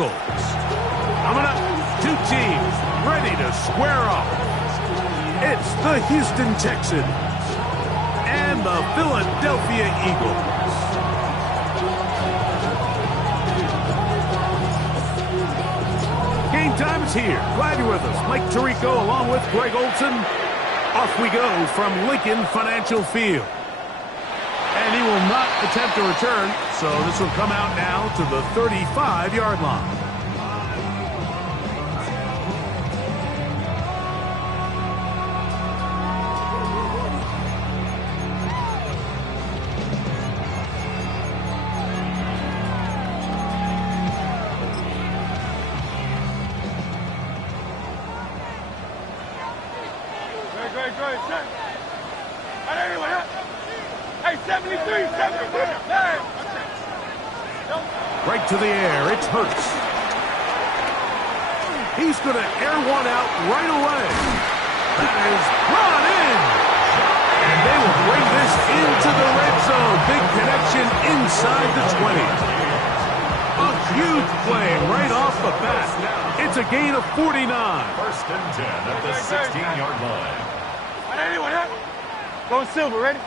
Eagles. Coming up, two teams ready to square off. It's the Houston Texans and the Philadelphia Eagles. Game time is here. Glad you're with us. Mike Tirico along with Greg Olson. Off we go from Lincoln Financial Field. And he will not attempt to return, so this will come out now to the 35-yard line. Right to the air, it's Hurts. He's going to air one out right away. That is brought in. And they will bring this into the red zone. Big connection inside the 20. A huge play right off the bat. It's a gain of 49. First and 10 at the 16-yard line. Go Silver, ready?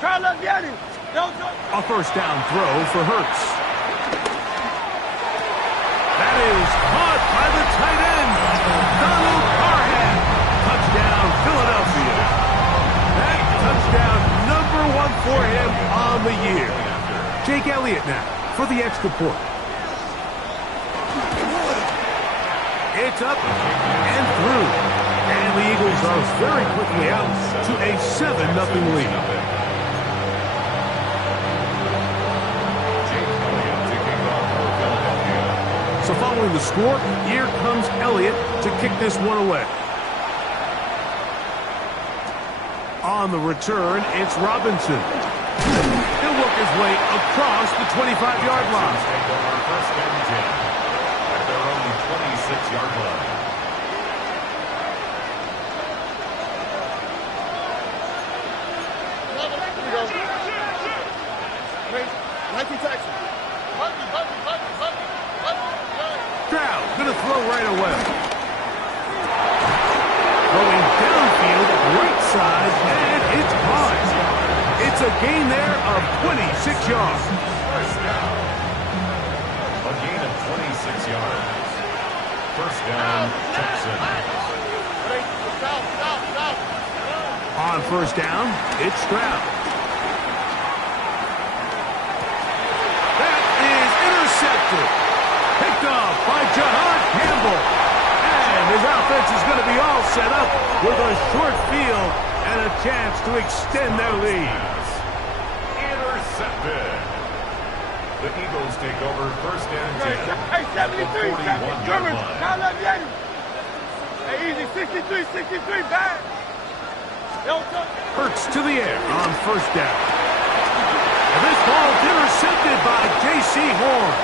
Try to let me at him. A first down throw for Hurts. That is caught by the tight end, Donald Parham. Touchdown, Philadelphia. That touchdown number one for him on the year. Jake Elliott now for the extra point. It's up and through. And the Eagles are very quickly out to a 7-0 lead. So following the score, here comes Elliott to kick this one away. On the return, it's Robinson. He'll work his way across the 25-yard line. First and 10 at their own 26-yard line. Stroud gonna throw right away. Going downfield, right side, and it's caught. It's a gain there of 26 yards. First down. A gain of 26 yards. First down, Texans. On first down, it's Stroud. That is intercepted. Picked off by Jahan Campbell. And his offense is going to be all set up with a short field and a chance to extend their lead. Intercepted. The Eagles take over first and 10. Hey, 73, 41-yard German, line. now let me at him. Hey, easy, 63, back. Hurts to the air on first down. And this ball's intercepted by J.C. Horn.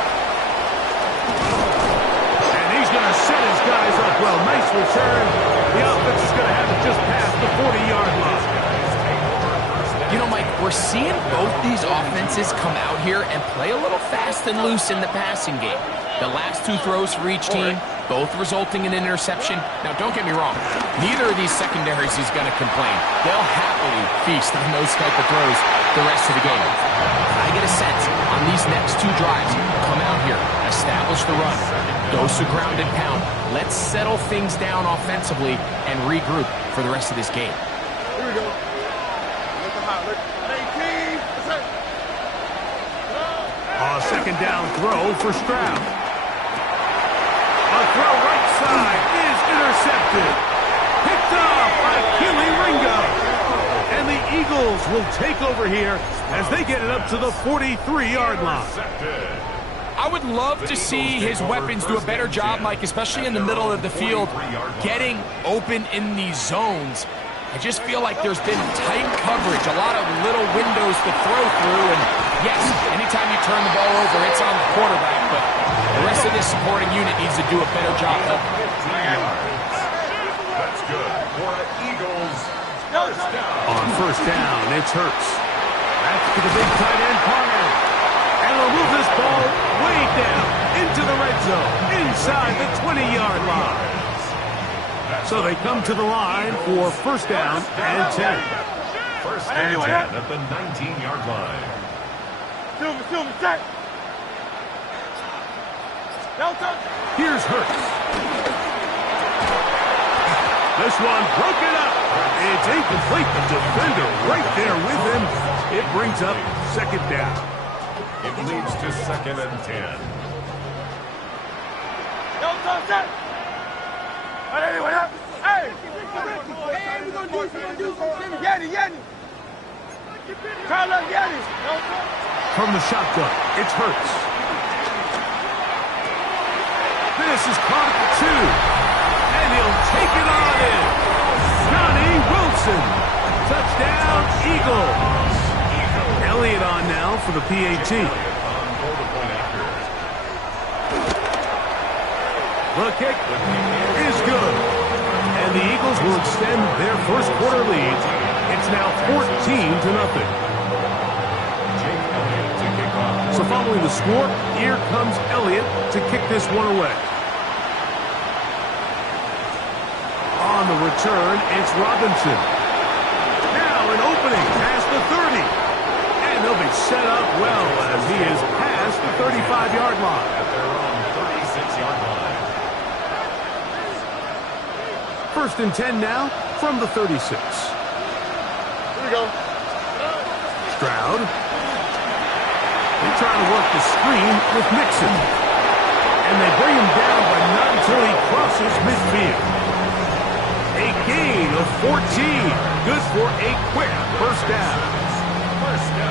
And he's going to set his guys up well. Nice return. The offense is going to have it just past the 40-yard line. You know, Mike, we're seeing both these offenses come out here and play a little fast and loose in the passing game. The last two throws for each team, both resulting in an interception. Now, don't get me wrong. Neither of these secondaries is going to complain. They'll happily feast on those type of throws the rest of the game. I get a sense on these next two drives, come out here, establish the run, dose of ground and pound. Let's settle things down offensively and regroup for the rest of this game. Here we go. A second down throw for Stroud. A throw right side is intercepted. Picked off by Keely Ringo. And the Eagles will take over here as they get it up to the 43-yard line. I would love to see his weapons do a better job, Mike, especially in the middle of the field, getting open in these zones. I just feel like there's been tight coverage, a lot of little windows to throw through, and yes, anytime you turn the ball over, it's on the quarterback, but the rest of this supporting unit needs to do a better job helping. That's good for Eagles. First down. On first down, it's Hurts. That's to the big tight end, Parham. And they'll move this ball way down into the so, inside the 20-yard line. So they come to the line for first down and 10. First and 10 at the 19-yard line. Here's Hurts. This one broken up. It's incomplete. The defender right there with him. It brings up second down. It leads to second and 10. Hey, we're going to do something. Yanni. Call up Yanni. From the shotgun, it's Hurts. This is caught at the 2. And he'll take it on in. Johnny Wilson. Touchdown, Eagles. Elliott on now for the PAT. The kick is good. And the Eagles will extend their first quarter lead. It's now 14-0. So following the score, here comes Elliott to kick this one away. On the return, it's Robinson. Now an opening past the 30. And they'll be set up well as he is past the 35-yard line. At their own 36-yard line. First and 10 now from the 36. Here we go. Stroud. They try to work the screen with Mixon. And they bring him down, but not until he crosses midfield. A gain of 14. Good for a quick first down.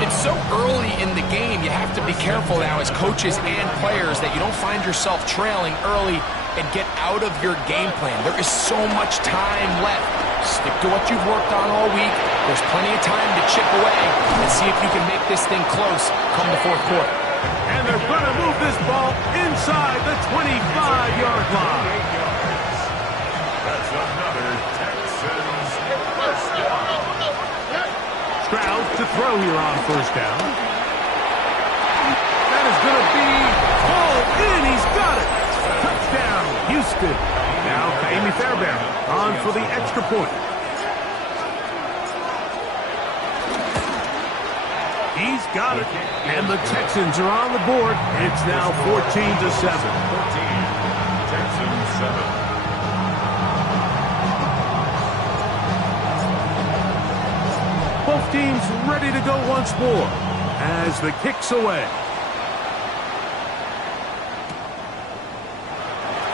It's so early in the game, you have to be careful now as coaches and players that you don't find yourself trailing early and get out of your game plan. There is so much time left. Stick to what you've worked on all week. There's plenty of time to chip away and see if you can make this thing close come the fourth quarter. And they're going to move this ball inside the 25-yard line. That's another Texans first down. Stroud to throw here on first down. That is going to be hauled in. He's got it. Touchdown, Houston. Now Kaimi Fairbairn on for the extra point. He's got it. And the Texans are on the board. It's now 14-7. 14. Texans 7. Both teams ready to go once more as the kick's away.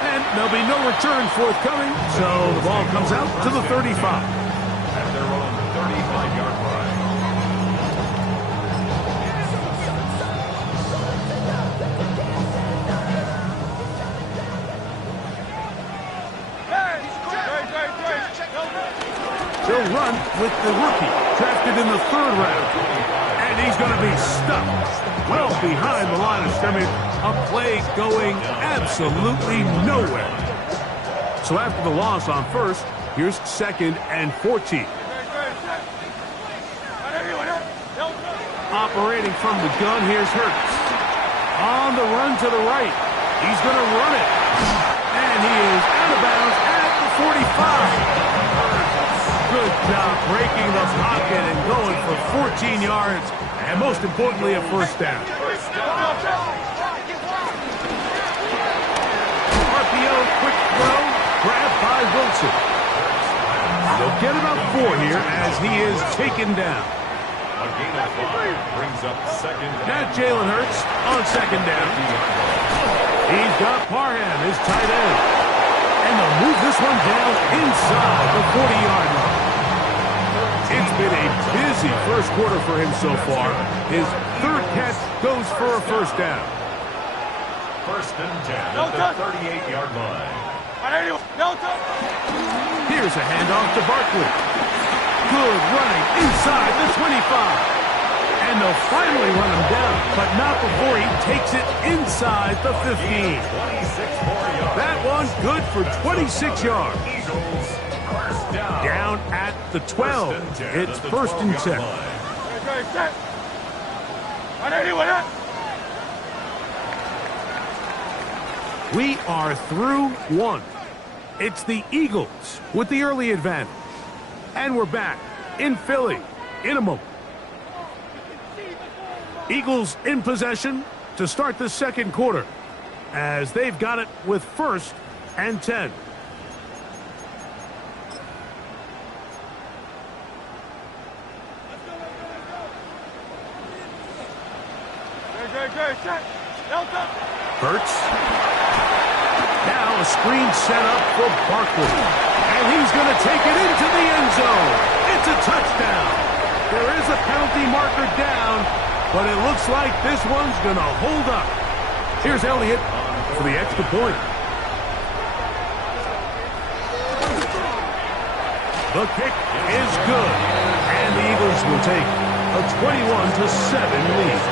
And there'll be no return forthcoming, so the ball comes out to the 35. At their own 35-yard line. They'll run with the rookie, drafted in the 3rd round. And he's going to be stuck well behind the line of scrimmage. A play going absolutely nowhere. So after the loss on first, here's 2nd and 14. Operating from the gun, here's Hurts. On the run to the right. He's going to run it. And he is out of bounds at the 45. Good job breaking the pocket and going for 14 yards, and most importantly, a first down. RPO, quick throw, grabbed by Wilson. They'll get about 4 here as he is taken down. A gain of 5 brings up second down. Now Jalen Hurts on second down. He's got Parham, his tight end. And they'll move this one down inside the 40-yard line. It's been a busy first quarter for him so far. His 3rd catch goes for a first down. First and 10 at the 38-yard line. Here's a handoff to Barkley. Good running inside the 25. And they'll finally run him down, but not before he takes it inside the 15. That one good for 26 yards. Down at the 12. It's first and 10. We are through one. It's the Eagles with the early advantage. And we're back in Philly in a moment. Eagles in possession to start the second quarter as they've got it with 1st and 10. Hurts. Now a screen set up for Barkley. And he's going to take it into the end zone. It's a touchdown. There is a penalty marker down, but it looks like this one's going to hold up. Here's Elliott for the extra point. The kick is good. And the Eagles will take a 21-7 lead.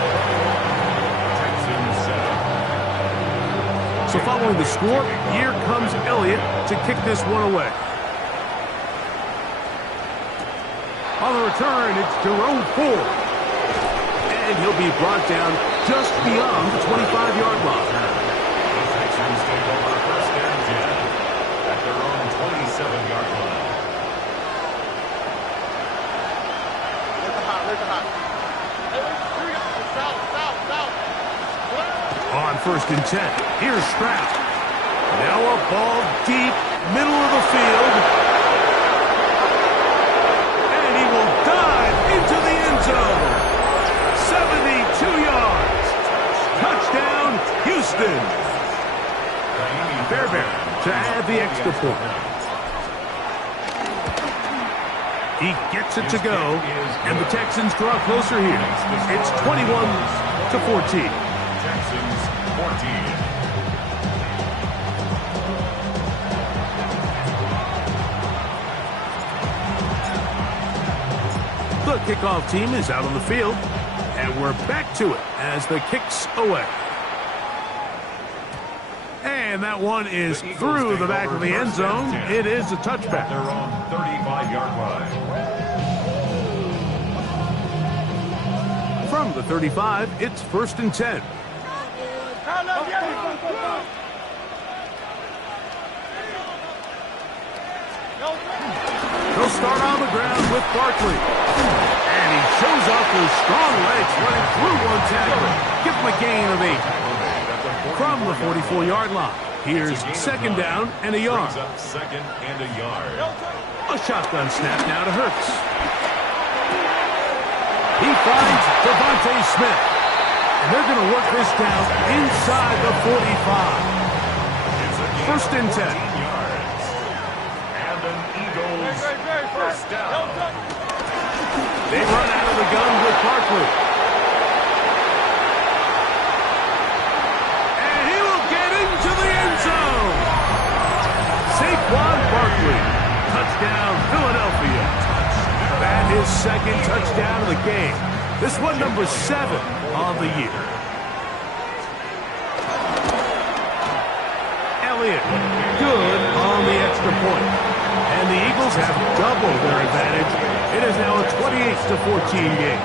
So following the score, here comes Elliott to kick this one away. On the return, it's Jerome Ford. And he'll be brought down just beyond the 25-yard line. The Texans take over 1st and 10 at their own 27-yard line. On 1st and 10, here's Stroud. Now a ball deep, middle of the field. And he will dive into the end zone. 72 yards. Touchdown, Houston. Fairbairn to add the extra point. He gets it to go, and the Texans draw closer here. It's 21-14. Texans 14. The kickoff team is out on the field, and we're back to it as the kick's away. And that one is through the back of the end zone. It is a touchback. At their own 35-yard line. From the 35, it's 1st and 10. He'll start on the ground with Barkley. And he shows off those strong legs running through one tackle. Give him a gain of 8. From the 44-yard line, here's 2nd down and a yard. Up 2nd and a yard. A shotgun snap now to Hurts. He finds Devontae Smith. And they're going to work this down inside the 45. 1st and 10. Yards. And an Eagles 1st down. They run out of the gun with Barkley. And he will get into the end zone. Saquon Barkley. Touchdown, Philadelphia. That is 2nd touchdown of the game. This one number 7 on the year. Elliott, good on the extra point. And the Eagles have doubled their advantage. It is now a 28-14 game.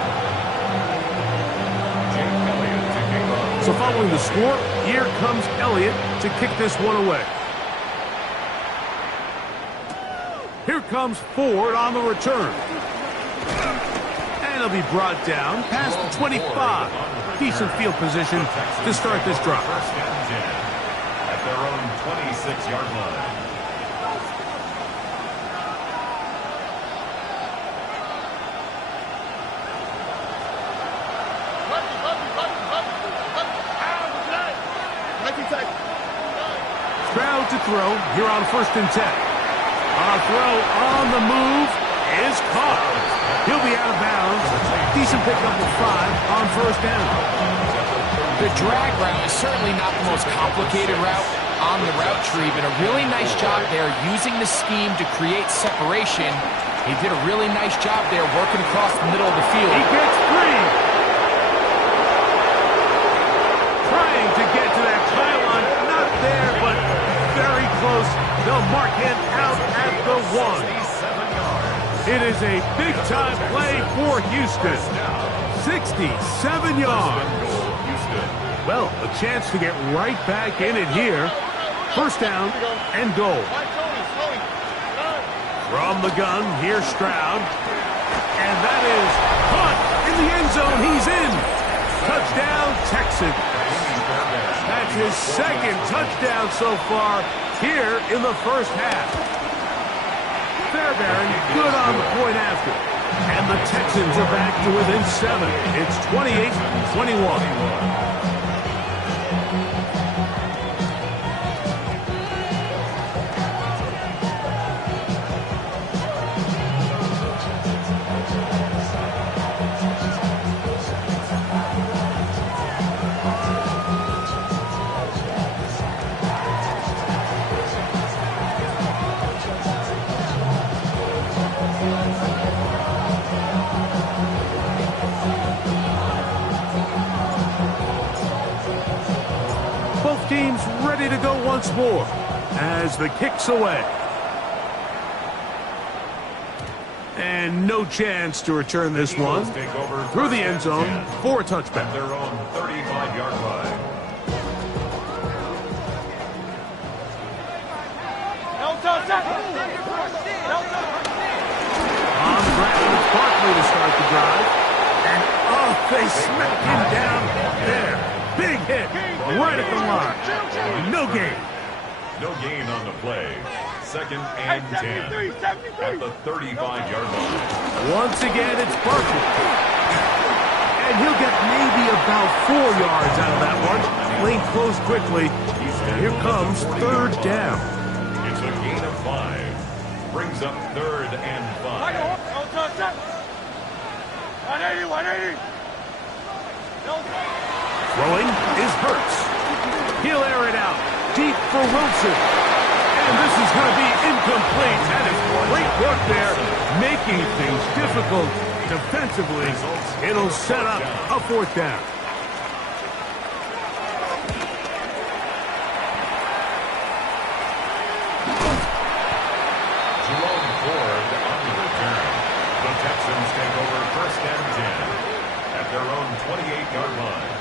So following the score, here comes Elliott to kick this one away. Here comes Ford on the return. And he'll be brought down past the 25. Decent field position to start this drive. 1st and 10 at their own 26-yard line. Stroud to throw here on 1st and 10. A throw on the move is caught. He'll be out of bounds. Decent pickup of 5 on 1st down. The drag route is certainly not the most complicated route on the route tree, but a really nice job there using the scheme to create separation. He did a really nice job there working across the middle of the field. He gets 3. Trying to get to that pylon. Not there, but very close. They'll mark him out at the 1. It is a big-time play for Houston. 67 yards. Well, a chance to get right back in it here. First down and goal. From the gun, here's Stroud. And that is caught in the end zone. He's in. Touchdown, Texans. That's his second touchdown so far here in the first half. Fairbairn good on the point after. And the Texans are back to within 7. It's 28-21. Both teams ready to go once more as the kick's away. And no chance to return this one through the end zone for a touchback. Their own 35-yard line. On the ground, it's Barkley to start the drive. And, oh, they smacked him down there. Big hit right at the line. No gain. No gain on the play. Second and 10 at the 35-yard line. Once again, it's Barkley. And he'll get maybe about 4 yards out of that one. Lane closed quickly. And here comes third down. It's a gain of 5. Brings up third and 5. 180. Throwing is Hurts. He'll air it out deep for Wilson. And this is going to be incomplete. That is great work there, making things difficult defensively. It'll set up a fourth down. Jerome Ford on the return. The Texans take over first and 10 at their own 28-yard line.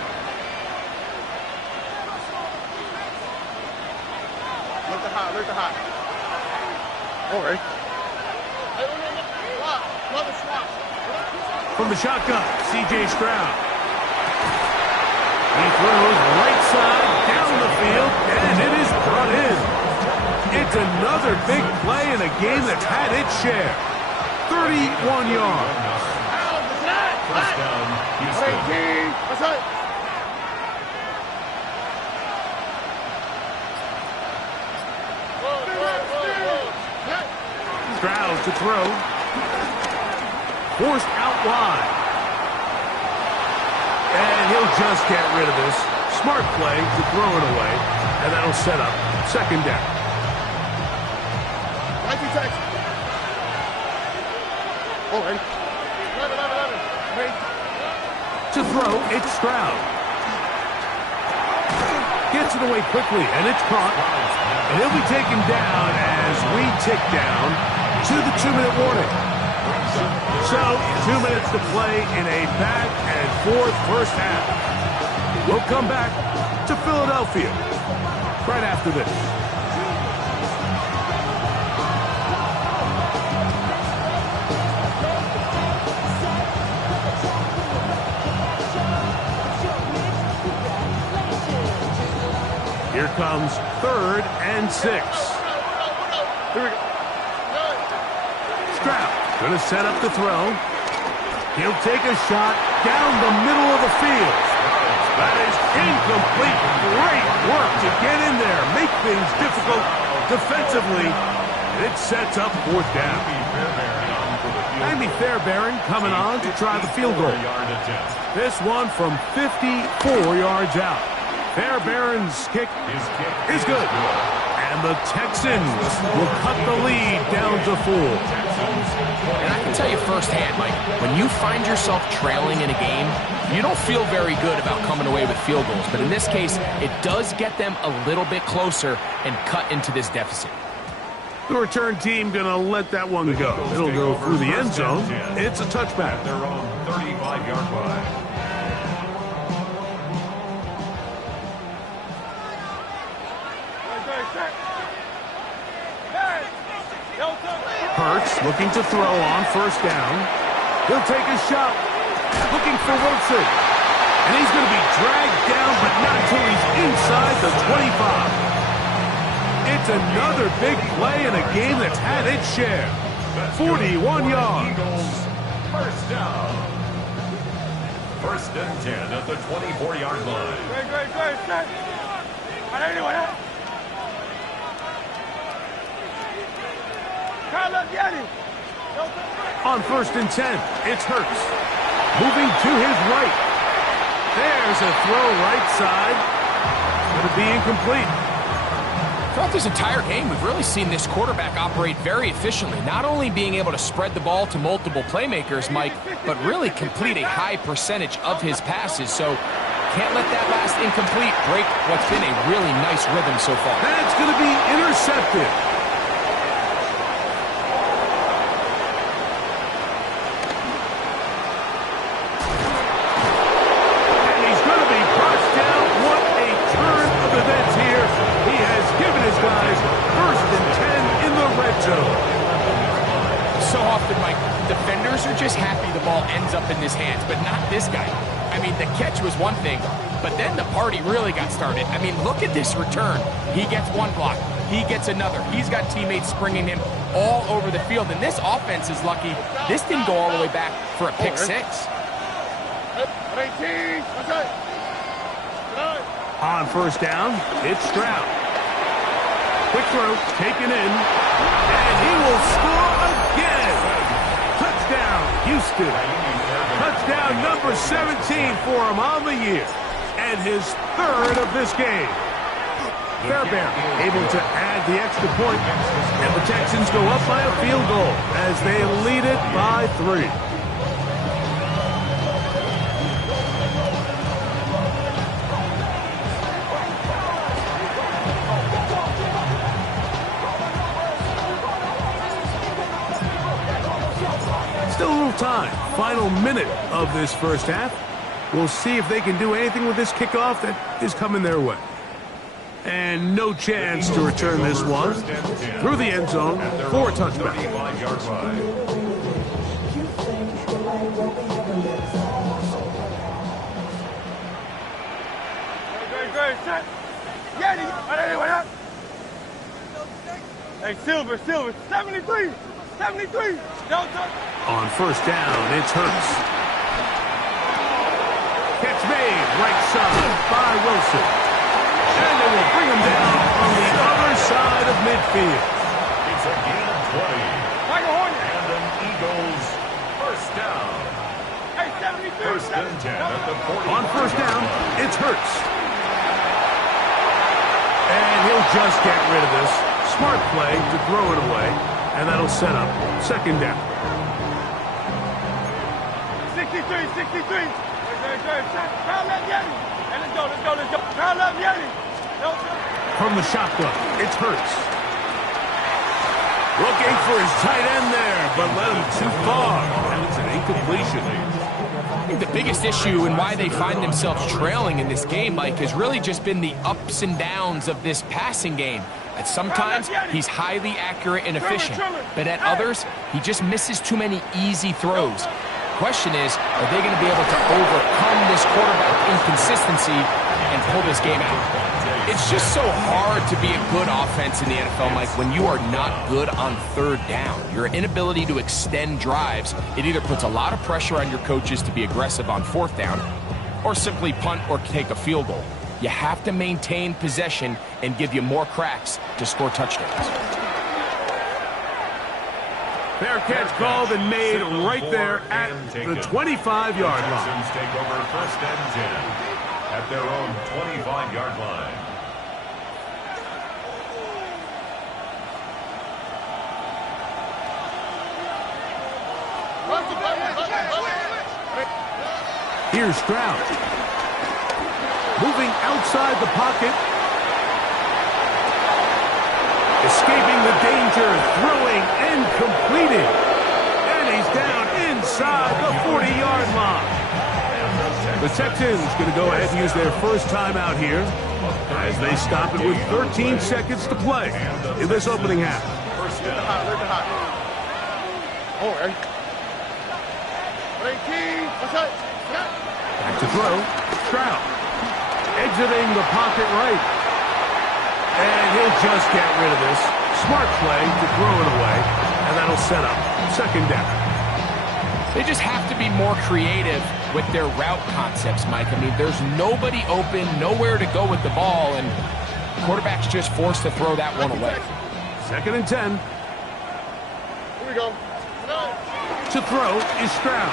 Look the high. All right. From the shotgun, C.J. Stroud. He throws right side down the field, and it is brought in. It's another big play in a game that's had its share. 31 yards. First down, Houston. That's right. Stroud to throw. Forced out wide. And he'll just get rid of this. Smart play to throw it away. And that'll set up second down. All right. To throw, it's Stroud. Gets it away quickly, and it's caught. And he'll be taken down as we tick down to the 2-minute warning. So, 2 minutes to play in a back-and-forth first half. We'll come back to Philadelphia right after this. Here comes third and 6. Here we go. Stroud going to set up the throw. He'll take a shot down the middle of the field. That is incomplete. Great work to get in there, make things difficult defensively. And it sets up fourth down. Andy Fairbairn coming on to try the field goal. This one from 54 yards out. Fairbairn's kick is good. And the Texans will cut the lead down to 4. And I can tell you firsthand, Mike, when you find yourself trailing in a game, you don't feel very good about coming away with field goals. But in this case, it does get them a little bit closer and cut into this deficit. The return team going to let that one go. It'll go through the end zone. It's a touchback. Their own 35-yard line. Hurts looking to throw on first down. He'll take a shot. Looking for Wilson. And he's going to be dragged down, but not until he's inside the 25. It's another big play in a game that's had its share. 41 yards. Eagles, first down. First and 10 at the 24-yard line. Great. Anyway. On first and 10, it's Hurts. Moving to his right. There's a throw right side. Going to be incomplete. Throughout this entire game, we've really seen this quarterback operate very efficiently, not only being able to spread the ball to multiple playmakers, Mike, but really complete a high percentage of his passes. So can't let that last incomplete break what's been a really nice rhythm so far. That's going to be intercepted. And he's going to be brought down. What a turn of events here. He has given his guys first and 10 in the red zone. So often, Mike, defenders are just happy the ball ends up in his hands, but not this guy. I mean, the catch was one thing, but then the party really got started. I mean, look at this return. He gets one block. He gets another. He's got teammates springing him all over the field, and this offense is lucky. This didn't go all the way back for a pick six. On first down, it's Stroud. Quick throw, taken in, and he will score again. Touchdown, Houston. Touchdown number 17 for him on the year, and his third of this game. Fairbairn able to add the extra point, and the Texans go up by a field goal as they lead it by 3. Still a little time. Final minute of this first half. We'll see if they can do anything with this kickoff that is coming their way. And no chance to return this one through the end zone for a touchback. Hey, Silver, 73. On first down, it's Hurts. Catch made, right side by Wilson. And they will bring him down on the other side of midfield. It's a gain of 20. And an Eagles first down. Hey, 73. First and 10 at the 40. On first down, it's Hurts. And he'll just get rid of this. Smart play to throw it away, and that'll set up second down. 63. Crowd left Yeti. And let's go. Crowd left Yeti. From the shotgun, it's Hurts. Looking for his tight end there, but led him too far. And it's an incompletion. I think the biggest issue and why they find themselves trailing in this game, Mike, has really just been the ups and downs of this passing game. At sometimes, he's highly accurate and efficient, but at others, he just misses too many easy throws. The question is, are they going to be able to overcome this quarterback inconsistency and pull this game out? It's just so hard to be a good offense in the NFL, Mike, when you are not good on third down. Your inability to extend drives, it either puts a lot of pressure on your coaches to be aggressive on fourth down or simply punt or take a field goal. You have to maintain possession and give you more cracks to score touchdowns. Fair catch called and made right there at the 25-yard line. Texans take over first and 10 at their own 25-yard line. Here's Stroud. Moving outside the pocket. Escaping the danger, throwing and completing. And he's down inside the 40-yard line. And the The Texans going to go ahead and use their first timeout here as they stop it with 13 seconds to play in this opening half. Back to throw. Stroud. Exiting the pocket right. And he'll just get rid of this. Smart play to throw it away. And that'll set up second down. They just have to be more creative with their route concepts, Mike. I mean, there's nobody open, nowhere to go with the ball, and the quarterback's just forced to throw that one away. Second and 10. Here we go. To throw is Stroud.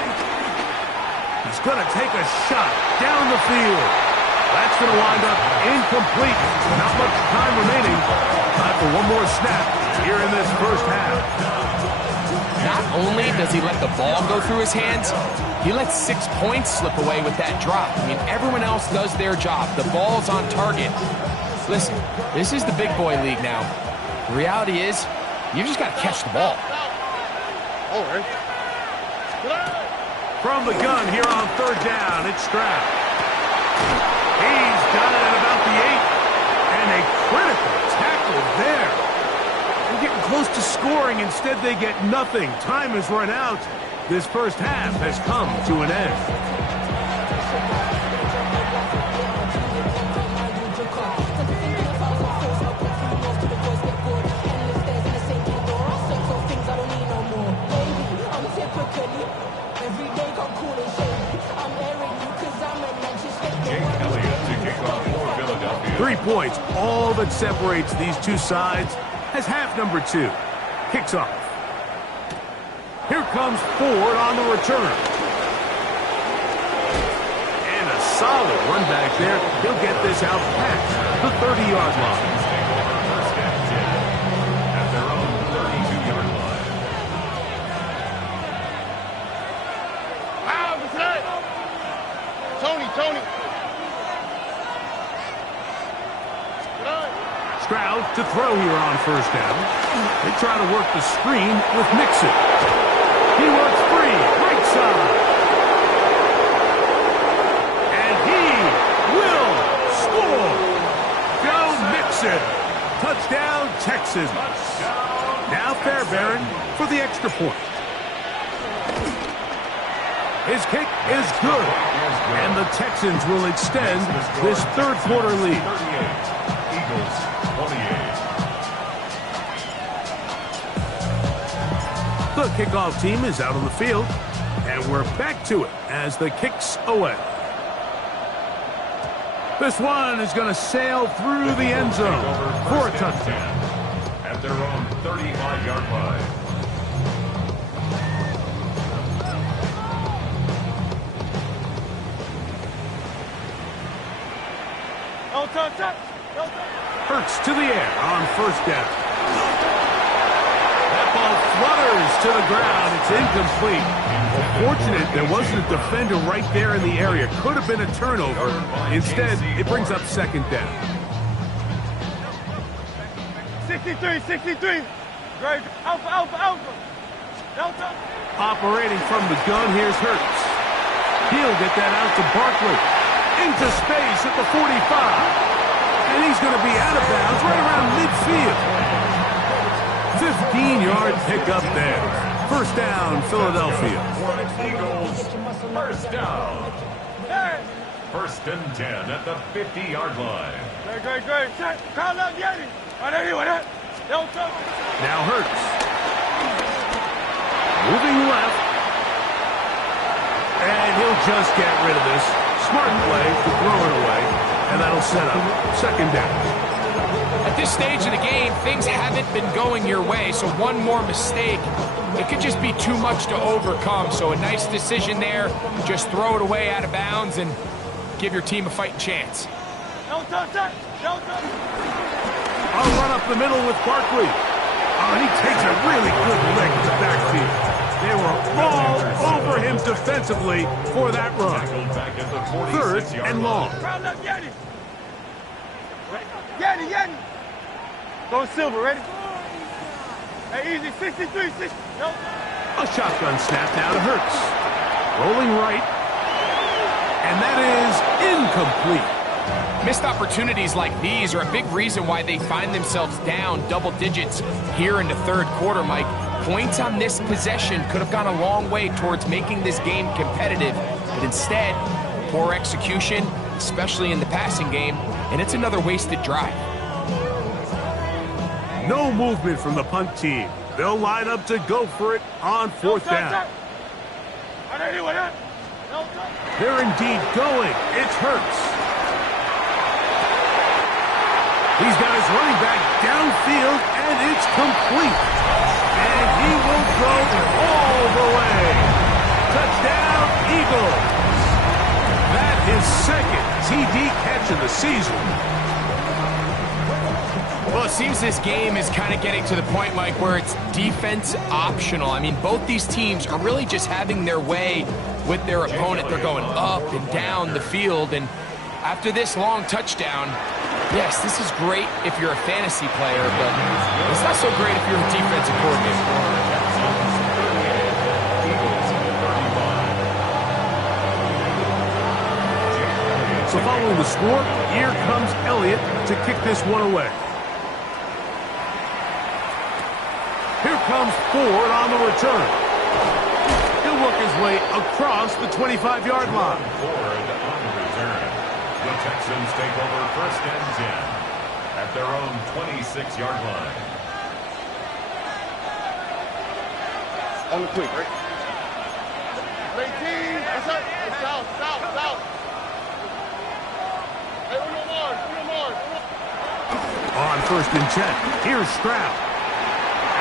He's going to take a shot down the field. That's going to wind up incomplete. Not much time remaining. Time for one more snap here in this first half. Not only does he let the ball go through his hands, he lets 6 points slip away with that drop. I mean, everyone else does their job. The ball's on target. Listen, this is the big boy league now. The reality is, you just got to catch the ball. From the gun here on third down, it's Stroud. He's got it at about the 8. And a critical tackle there. They're getting close to scoring. Instead, they get nothing. Time has run out. This first half has come to an end. Jake Elliott to kick off for Philadelphia. 3 points, all that separates these two sides, as half number 2 kicks off. Here comes Ford on the return. And a solid run back there. He'll get this out past the 30-yard line. First and 10 at their own 32-yard line. Tony. Stroud to throw here on first down. They try to work the screen with Mixon. He works free, right side. And he will score. Joe Mixon. Touchdown, Texans. Now Fairbairn for the extra point. His kick is good. And the Texans will extend this third quarter lead. 38. Eagles 28. The kickoff team is out on the field, and we're back to it as the kick's away. This one is going to sail through the end zone for a touchdown. At their own 35-yard line. Hurts to the air on first down. That ball flutters to the ground. It's incomplete. Fortunate there wasn't a defender right there in the area. Could have been a turnover. Instead, it brings up second down. 63. Great. Alpha. Delta. Operating from the gun, here's Hurts. He'll get that out to Barkley. Into space at the 45. And he's going to be out of bounds right around midfield. 15-yard pickup there. First down, Philadelphia. Eagles, first down. First and 10 at the 50-yard line. Great. Call up Yeti. Now Hurts. Moving left. And he'll just get rid of this. Smart play to throw it away. And that'll set up second down. At this stage of the game, things haven't been going your way, so one more mistake, it could just be too much to overcome. So a nice decision there. Just throw it away out of bounds and give your team a fighting chance. Don't touch that. I'll run up the middle with Barkley. Oh, and he takes a really good lick at the backfield. They were all over him defensively for that run. Third and long. Yeti. Go Silver, ready? Hey, easy. 63. A shotgun snap now to Hurts. Rolling right. And that is incomplete. Missed opportunities like these are a big reason why they find themselves down double digits here in the third quarter, Mike. Points on this possession could have gone a long way towards making this game competitive, but instead, poor execution, especially in the passing game, and it's another wasted drive. No movement from the punt team. They'll line up to go for it on fourth down. They're indeed going. It's Hurts. He's got his running back downfield, and it's complete. And he will go all the way. Touchdown, Eagles. That is second TD catch of the season. Well, it seems this game is kind of getting to the point, Mike, where it's defense optional. I mean, both these teams are really just having their way with their opponent. They're going up and down the field, and after this long touchdown, yes, this is great if you're a fantasy player, but it's not so great if you're a defensive coordinator. So following the score, here comes Elliott to kick this one away. Here comes Ford on the return. He'll work his way across the 25-yard line. Ford on the return. The Texans take over first and 10 at their own 26-yard line. On the quick, right? 18. That's it. South. Hey, Uno Mars. On first and 10, here's Stroud.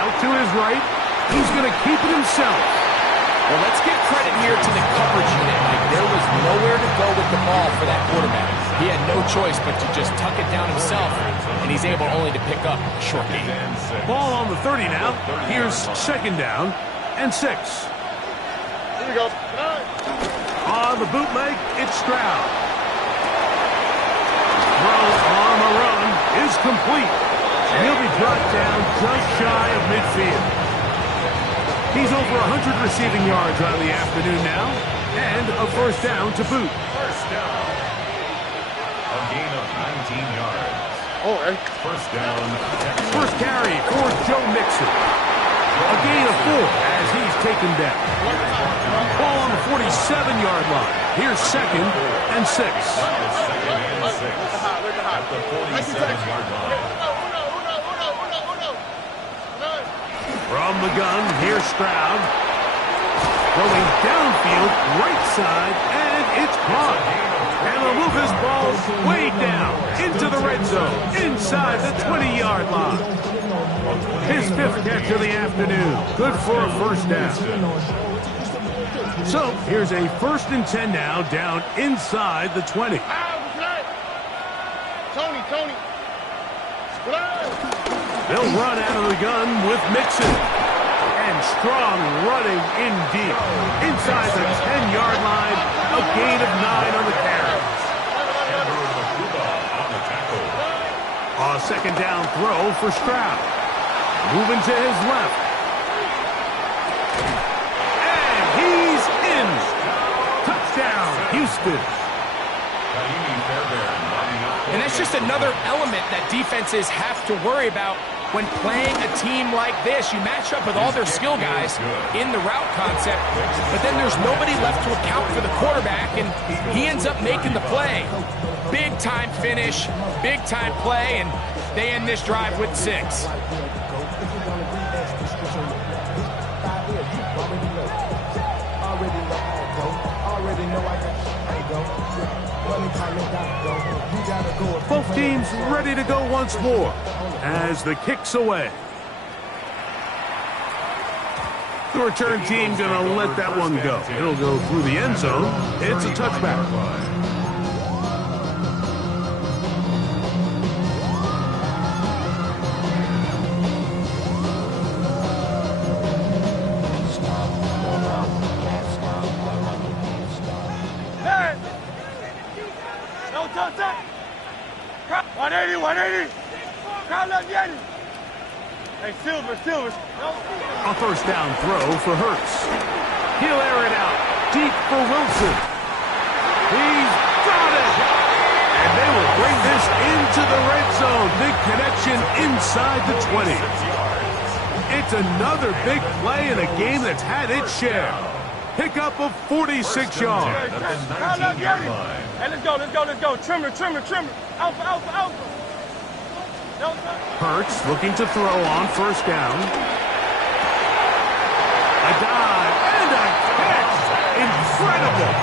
Out to his right. He's going to keep it himself. Well, let's give credit here to the coverage unit. Like, there was nowhere to go with the ball for that quarterback. He had no choice but to just tuck it down himself, and he's able only to pick up a short gain. Ball on the 30 now. Here's second down and 6. Here we go. On the bootleg, it's Stroud. Throw on the run is complete. And he'll be brought down just shy of midfield. He's over 100 receiving yards on the afternoon now, and a first down to boot. First down. A gain of 19 yards. All right. First down. Texans. First carry for Joe Mixon. A gain of 4 as he's taken down. Ball on the 47-yard line. Here's second and 6. Second and 6 at the 47-yard line. From the gun, here's Stroud. Throwing downfield, right side, and it's caught. And they'll move this ball way down into the red zone, inside the 20-yard line. His 5th catch of the afternoon. Good for a first down. So, here's a first and 10 now, down inside the 20. Tony. They'll run out of the gun with Mixon. And strong running in deep. Inside the 10-yard line, a gain of 9 on the carry. A second down throw for Stroud. Moving to his left. And he's in. Touchdown, Houston. And that's just another element that defenses have to worry about when playing a team like this. You match up with all their skill guys in the route concept, but then there's nobody left to account for the quarterback, and he ends up making the play. Big-time finish, big-time play, and they end this drive with 6. Both teams ready to go once more as the kick's away. The return team going to let that one go. It'll go through the end zone. It's a touchback. Hey! No touch that! 180! Crowd left Yeti! Hey, Silver! A first down throw for Hurts. He'll air it out deep for Wilson. He's got it! And they will bring this into the red zone. Big connection inside the 20. It's another big play in a game that's had its share. Pickup of 46 yards. Hey, let's go. Trimmer. Alpha. Hurts looking to throw on first down. A dive and a catch. Incredible.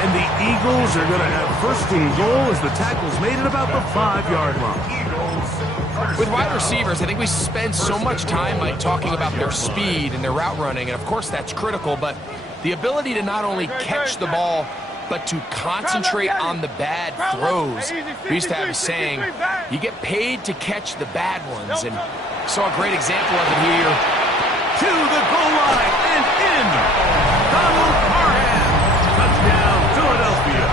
And the Eagles are going to have first and goal as the tackle's made at about the 5-yard line. With wide receivers, I think we spend so much time talking about their speed and their route running, and of course that's critical, but the ability to not only catch the ball, but to concentrate on the bad throws. We used to have a saying, you get paid to catch the bad ones, and saw a great example of it here. To the goal line and in. Donald Parham. Touchdown, Philadelphia.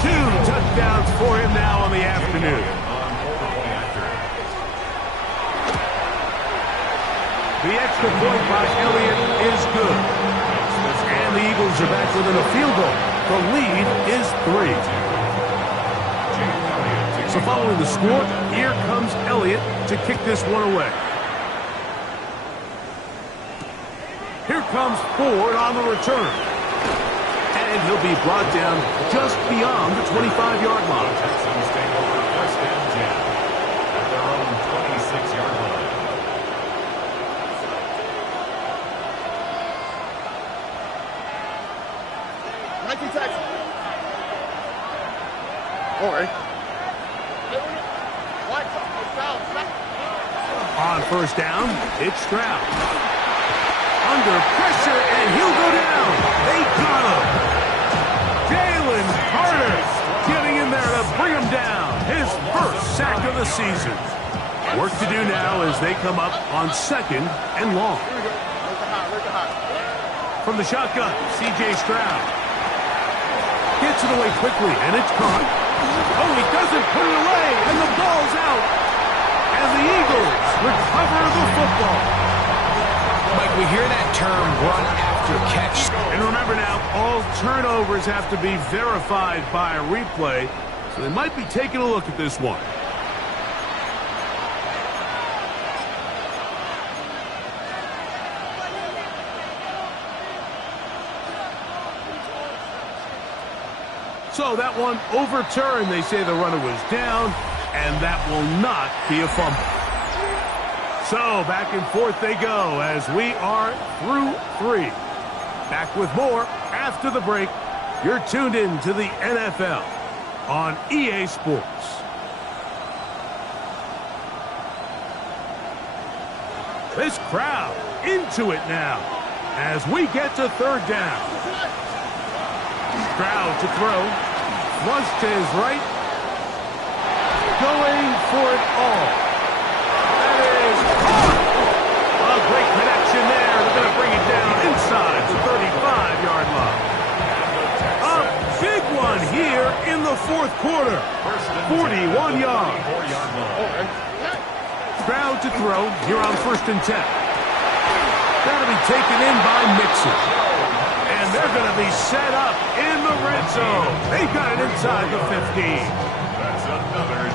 2 touchdowns for him now on the afternoon. The extra point by Elliott is good. And the Eagles are back within a field goal. The lead is 3. So following the score, here comes Elliott to kick this one away. Here comes Ford on the return. And he'll be brought down just beyond the 25-yard line. Texans take over first and 10 at their own 26-yard line. On first down, it's Stroud. Under pressure, and he'll go down. They got him. Jalen Carter getting in there to bring him down. His first sack of the season. Work to do now as they come up on second and long. From the shotgun, C.J. Stroud. Gets it away quickly, and it's caught. Oh, he doesn't put it away, and the ball's out. And the Eagles recover the football. Mike, we hear that term, run after catch. And remember now, all turnovers have to be verified by a replay, so they might be taking a look at this one. So that one overturned. They say the runner was down, and that will not be a fumble. So back and forth they go as we are through 3. Back with more after the break. You're tuned in to the NFL on EA Sports. This crowd into it now as we get to third down. Stroud to throw. Flush to his right. Going for it all. That is caught. A great connection there. They're going to bring it down inside the 35-yard line. A big one here in the fourth quarter. 41 yards. Stroud to throw here on first and 10. That'll be taken in by Mixon. And they're going to be set up in the red zone. They got it inside the 15. That's another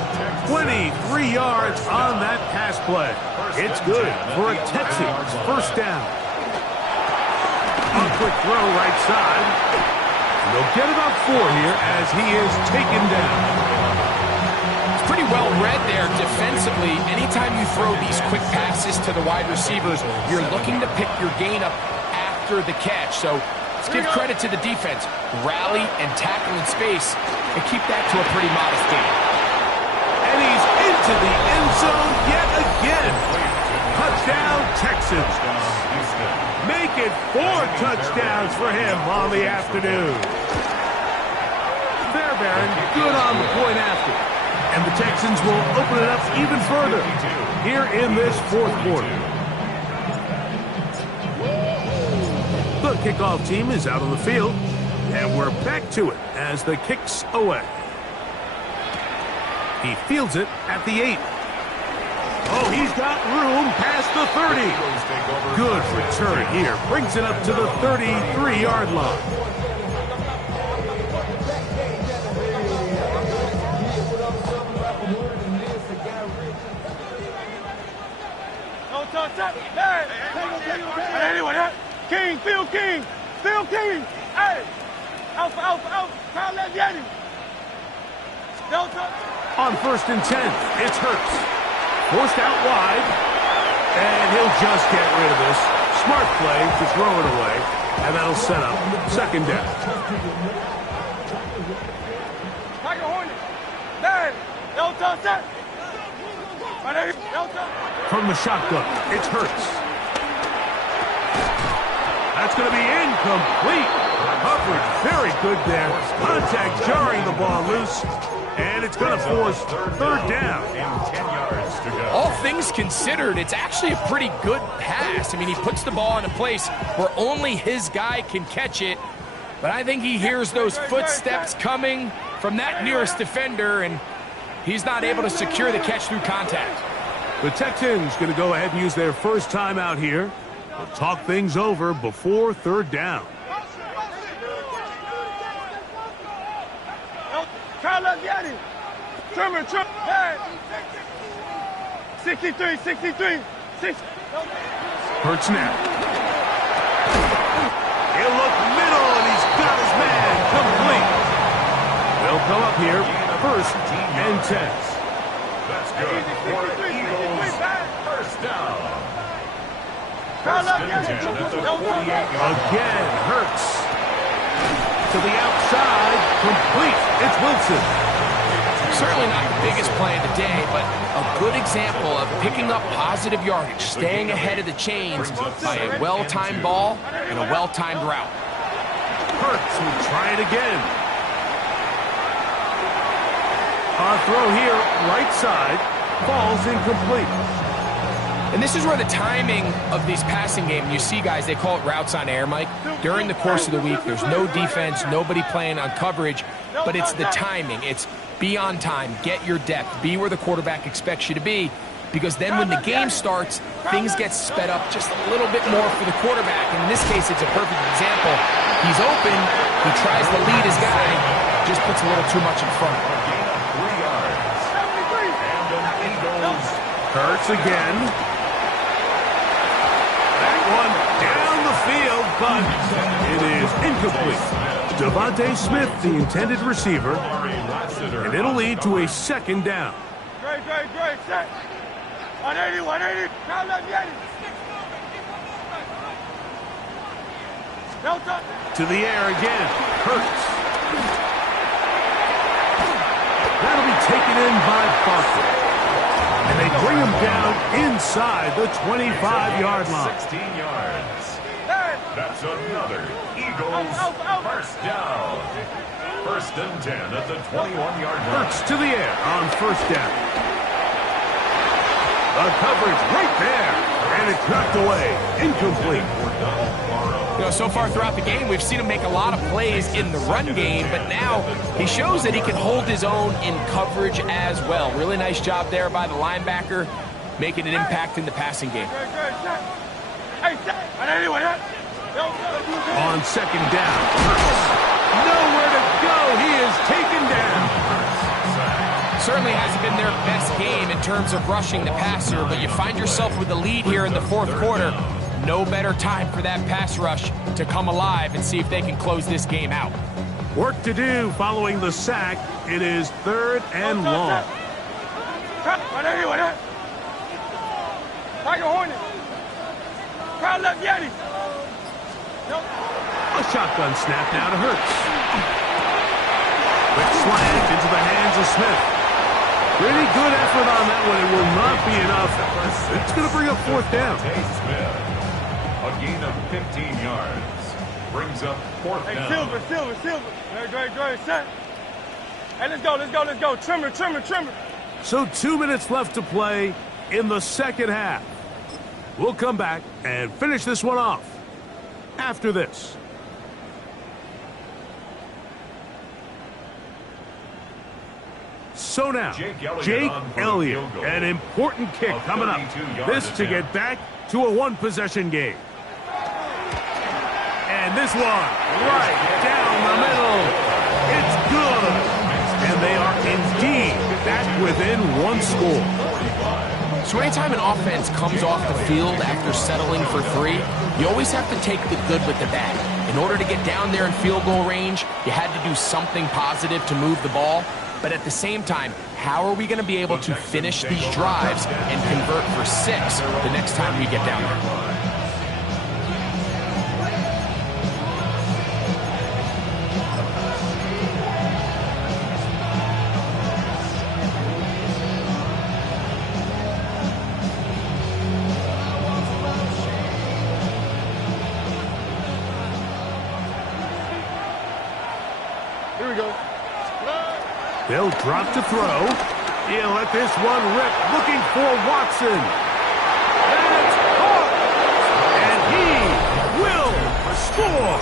23 yards on that pass play. It's good for a Texans first down. A quick throw right side. They'll get about 4 here as he is taken down. It's pretty well read there defensively. Anytime you throw these quick passes to the wide receivers, you're looking to pick your gain up after the catch. So let's give credit to the defense. Rally and tackle in space and keep that to a pretty modest gain. And he's into the end zone yet again. Touchdown, Texans. Make it 4 touchdowns for him on the afternoon. Fairbairn good on the point after. And the Texans will open it up even further here in this fourth quarter. The kickoff team is out on the field, and we're back to it as the kick's away. He fields it at the 8. Oh, he's got room past the 30. Good return here. Brings it up to the 33-yard line. Don't touch that. Hey. Anyone, King, Phil King. Phil King. Hey. Alpha, alpha, alpha. Kyle Leviani. Don't touch. On 1st and 10, it's Hurts. Forced out wide, and he'll just get rid of this. Smart play to throw it away, and that'll set up 2nd down. Tiger Hornet. Hey. Don't touch that. From the shotgun, it's Hurts. That's going to be incomplete. Coverage very good there. Contact jarring the ball loose, and it's going to force 3rd down. And 10 yards to go. All things considered, it's actually a pretty good pass. I mean, he puts the ball in a place where only his guy can catch it, but I think he hears those footsteps coming from that nearest defender, and he's not able to secure the catch through contact. The Texans going to go ahead and use their first time out here. They'll talk things over before 3rd down. Trimmer. 63. 6. Hurts now. He'll look middle, and he's got his man complete. They'll come up here, 1st and 10. That's good for the Eagles. 1st down. Again, Hurts. To the outside, complete. It's Wilson. Certainly not the biggest play of the day, but a good example of picking up positive yardage, staying ahead of the chains by a well-timed ball and a well-timed route. Hurts will try it again. A throw here, right side, falls incomplete. And this is where the timing of these passing game, you see guys, they call it routes on air, Mike. During the course of the week, there's no defense, nobody playing on coverage, but it's the timing. It's be on time, get your depth, be where the quarterback expects you to be, because then when the game starts, things get sped up just a little bit more for the quarterback. And in this case, it's a perfect example. He's open, he tries to lead his guy, just puts a little too much in front. 3 yards. And the Eagles. Hurts again. That one down the field, but it is incomplete. Devontae Smith, the intended receiver, and it'll lead to a 2nd down. Great. Set. 180. Kyle Leviani. To the air again. Hurts. That'll be taken in by Barkley. And they bring him down inside the 25-yard line. 16 yards. That's another Eagles 1st down. 1st and 10 at the 21-yard line. Hurts to the air on 1st down. The coverage right there. And it's knocked away. Incomplete. You know, so far throughout the game, we've seen him make a lot of plays in the run game, but now he shows that he can hold his own in coverage as well. Really nice job there by the linebacker, making an impact in the passing game. On 2nd down, Hurts. Nowhere to go. He is taken down. Certainly hasn't been their best game in terms of rushing the passer, but you find yourself with the lead here in the 4th quarter. No better time for that pass rush to come alive and see if they can close this game out. Work to do following the sack. It is 3rd and long. Tiger Hornet. Kyle Leviani. A shotgun snap now to Hurts. Quick slant into the hands of Smith. Pretty good effort on that one. It will not be enough. It's going to bring up 4th down. Smith. A gain of 15 yards. Brings up 4th down. Silver. Great. Set. Hey, let's go. Trimmer. So 2 minutes left to play in the 2nd half. We'll come back and finish this one off after this. So now, Jake Elliott, an important kick coming up. This to get back to a 1-possession game. And this one, right down the middle. It's good. And they are indeed back within 1 score. So anytime an offense comes off the field after settling for 3, you always have to take the good with the bad. In order to get down there in field goal range, you had to do something positive to move the ball. But at the same time, how are we going to be able to finish these drives and convert for 6 the next time we get down there? Here we go. They'll drop to throw. He'll let this one rip, looking for Watson. And it's caught. And he will score.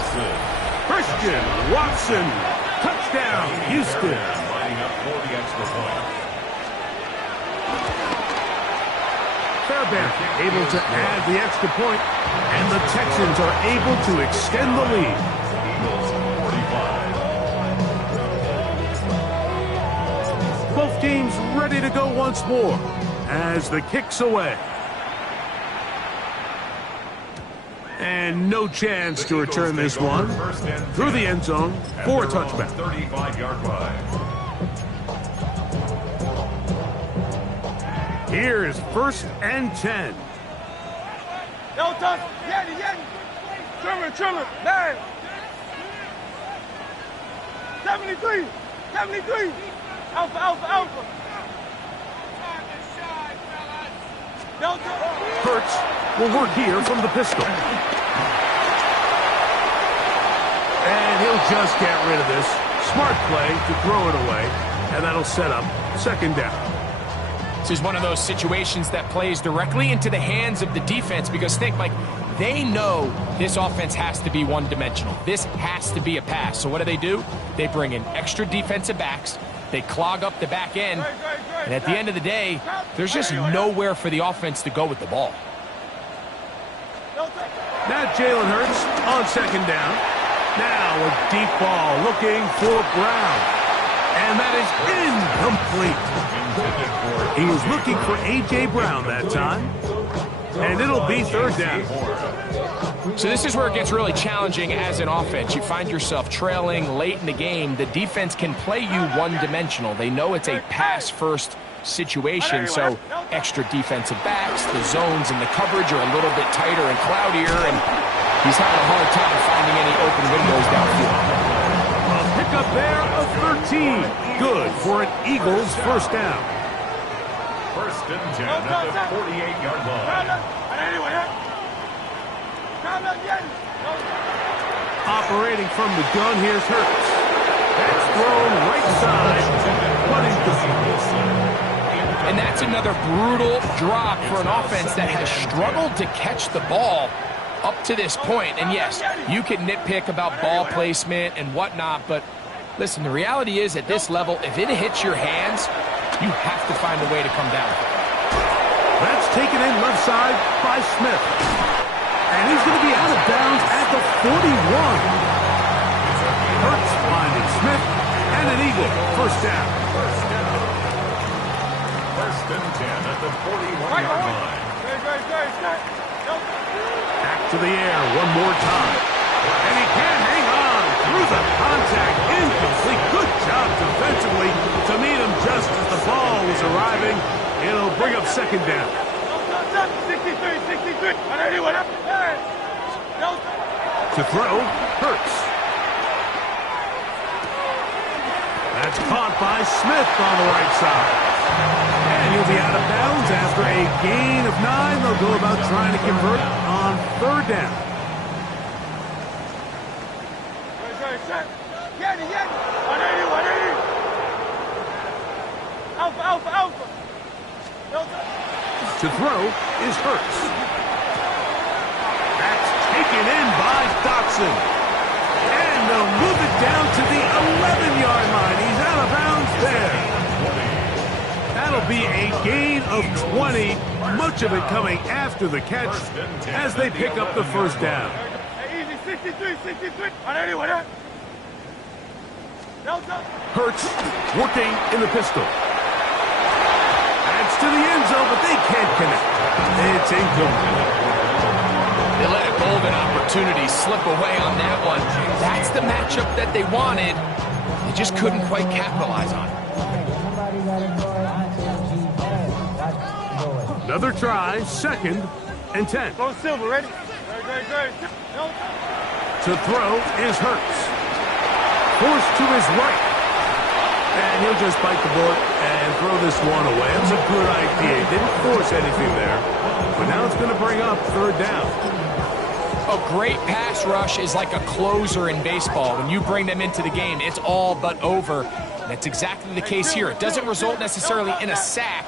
Christian Watson. Touchdown, Houston. Lining up for the extra point. Fairbairn able to add the extra point, and the Texans are able to extend the lead. Eagles 45. Both teams ready to go once more as the kick's away. And no chance to return this one through the end zone for a touchback. 35-yard line. Here's 1st and 10. Yo, touch. Yanni. Trimmer. Man. 73. Alpha. Delta. Hurts will work here from the pistol. And he'll just get rid of this. Smart play to throw it away, and that'll set up 2nd down. This is one of those situations that plays directly into the hands of the defense because think, Mike, they know this offense has to be one-dimensional. This has to be a pass. So what do? They bring in extra defensive backs. They clog up the back end. And at the end of the day, there's just nowhere for the offense to go with the ball. Now Jalen Hurts on 2nd down. Now a deep ball looking for Brown. And that is incomplete. He was looking for A.J. Brown that time. And it'll be 3rd down. So this is where it gets really challenging as an offense. You find yourself trailing late in the game. The defense can play you one-dimensional. They know it's a pass-first situation, so extra defensive backs, the zones and the coverage are a little bit tighter and cloudier, and he's having a hard time finding any open windows downfield. A pickup there of 13. Good for an Eagles 1st down. 1st and 10 at the 48-yard line. Operating from the gun, here's Hurts. That's thrown right side, but incomplete. And that's another brutal drop for an offense that has struggled to catch the ball up to this point. And yes, you can nitpick about ball placement and whatnot, but listen, the reality is at this level, if it hits your hands, you have to find a way to come down. That's taken in left side by Smith. And he's going to be out of bounds at the 41. Hurts finding Smith, and an Eagle 1st down. 1st and 10 at the 41-yard line. Back to the air one more time. And he can't hang on through the contact. Incomplete. Good job defensively to meet him just as the ball was arriving. It'll bring up 2nd down. 63. To throw, Hurts. That's caught by Smith on the right side. And he'll be out of bounds after a gain of 9. They'll go about trying to convert on 3rd down. Alpha. To throw is Hurts. That's taken in by Dotson. And they'll move it down to the 11-yard line. He's out of bounds there. That'll be a gain of 20. Much of it coming after the catch as they pick up the 1st down. Easy, 63. Delta. Hurts working in the pistol. That's to the end zone, but they can't connect. It's incomplete. They let a golden opportunity slip away on that one. That's the matchup that they wanted. They just couldn't quite capitalize on it. Another try, 2nd and 10. Go Silver, ready? Great. To throw is Hurts. Forced to his right. And he'll just bite the bullet and throw this one away. It was a good idea. He didn't force anything there. But now it's going to bring up 3rd down. A great pass rush is like a closer in baseball. When you bring them into the game, it's all but over. That's exactly the case here. It doesn't result necessarily in a sack,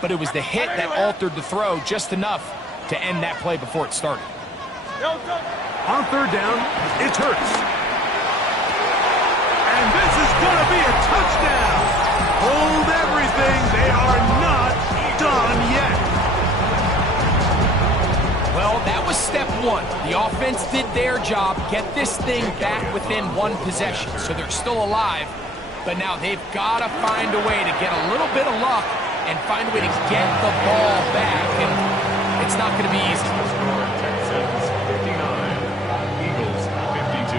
but it was the hit that altered the throw just enough to end that play before it started. On 3rd down, it's Hurts. And this is going to be a touchdown. Hold everything. They are not done yet. Well, that was step 1. The offense did their job, get this thing back within 1 possession, so they're still alive. But now they've got to find a way to get a little bit of luck and find a way to get the ball back, and it's not going to be easy. Texans 59, Eagles 52.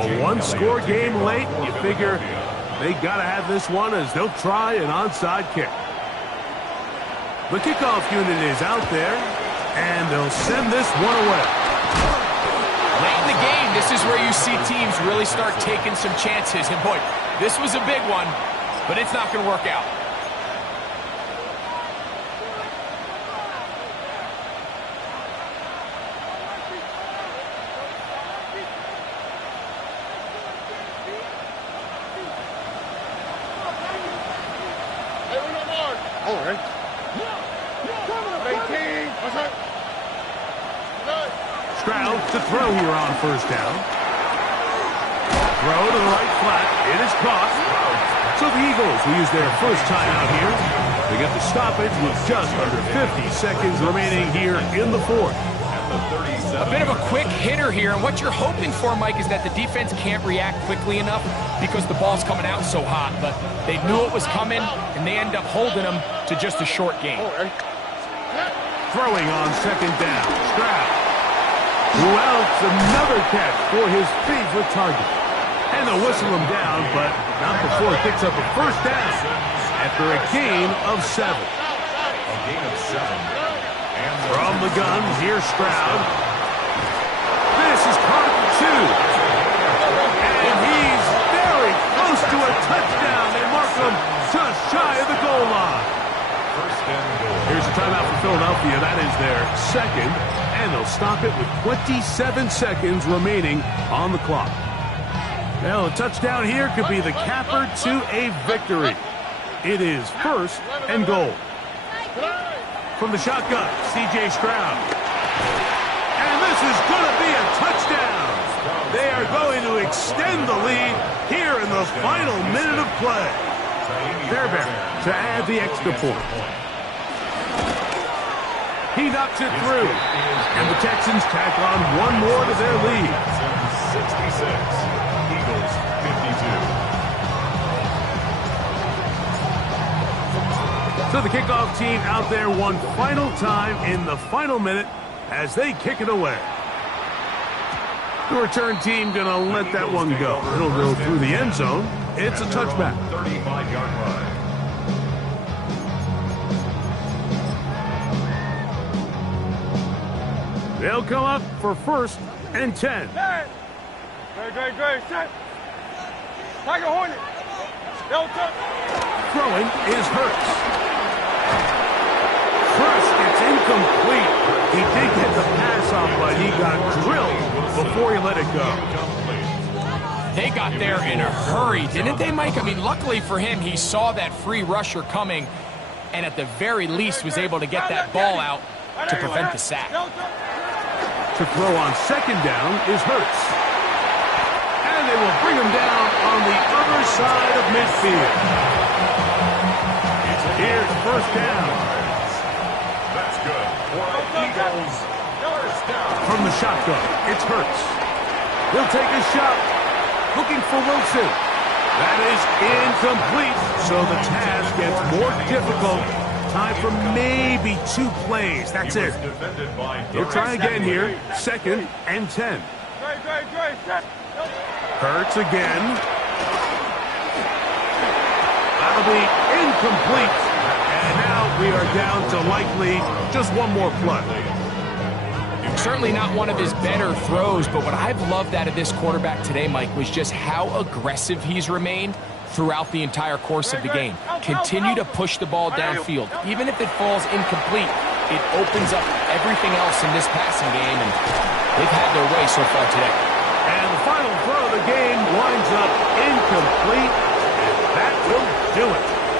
A 1-score game late. You figure they got to have this one as they'll try an onside kick. The kickoff unit is out there, and they'll send this one away. Late in the game, this is where you see teams really start taking some chances. And boy, this was a big one, but it's not going to work out. All right. Stroud to throw here on 1st down. Throw to the right flat. It is caught. So the Eagles will use their first timeout here. They get the stoppage with just under 50 seconds remaining here in the 4th. A bit of a quick hitter here, and what you're hoping for, Mike, is that the defense can't react quickly enough because the ball's coming out so hot. But they knew it was coming, and they end up holding them to just a short game. Throwing on 2nd down. Stroud. Welch, another catch for his favorite target. And they'll whistle him down, but not before it picks up a 1st down after a gain of 7. A gain of 7. And from the gun, here's Stroud. This is caught at 2. And he's very close to a touchdown. They mark him just shy of the goal line. First and goal. Here's a timeout for Philadelphia. That is their 2nd. And they'll stop it with 27 seconds remaining on the clock. Well, a touchdown here could be the capper to a victory. It is 1st and goal. From the shotgun, C.J. Stroud. And this is going to be a touchdown. They are going to extend the lead here in the final minute of play. Fairbairn to add the extra point. He knocks it through. And the Texans tack on one more to their lead. 66, Eagles 52. So the kickoff team out there one final time in the final minute as they kick it away. The return team going to let that one go. It'll go through the end zone. It's a touchback. 35-yard line. They'll come up for 1st and 10. Great. Set. Tiger Hornet. Throwing is Hurts. First, it's incomplete. He did get the pass off, but he got drilled before he let it go. They got there in a hurry, didn't they, Mike? I mean, luckily for him, he saw that free rusher coming and at the very least was able to get that ball out to prevent the sack. To throw on 2nd down is Hurts. And they will bring him down on the other side of midfield. Here's 1st down. That's good. For the Eagles, 1st down. From the shotgun, it's Hurts. He'll take a shot. Looking for Wilson. That is incomplete, so the task gets more difficult. Time for maybe 2 plays. That's it. He'll try again here. 2nd and 10. Hurts again. That'll be incomplete. And now we are down to likely just 1 more play. Certainly not one of his better throws, but what I've loved out of this quarterback today, Mike, was just how aggressive he's remained throughout the entire course of the game. Continue to push the ball downfield. Even if it falls incomplete, it opens up everything else in this passing game, and they've had their way so far today. And the final throw of the game winds up incomplete, and that will do it.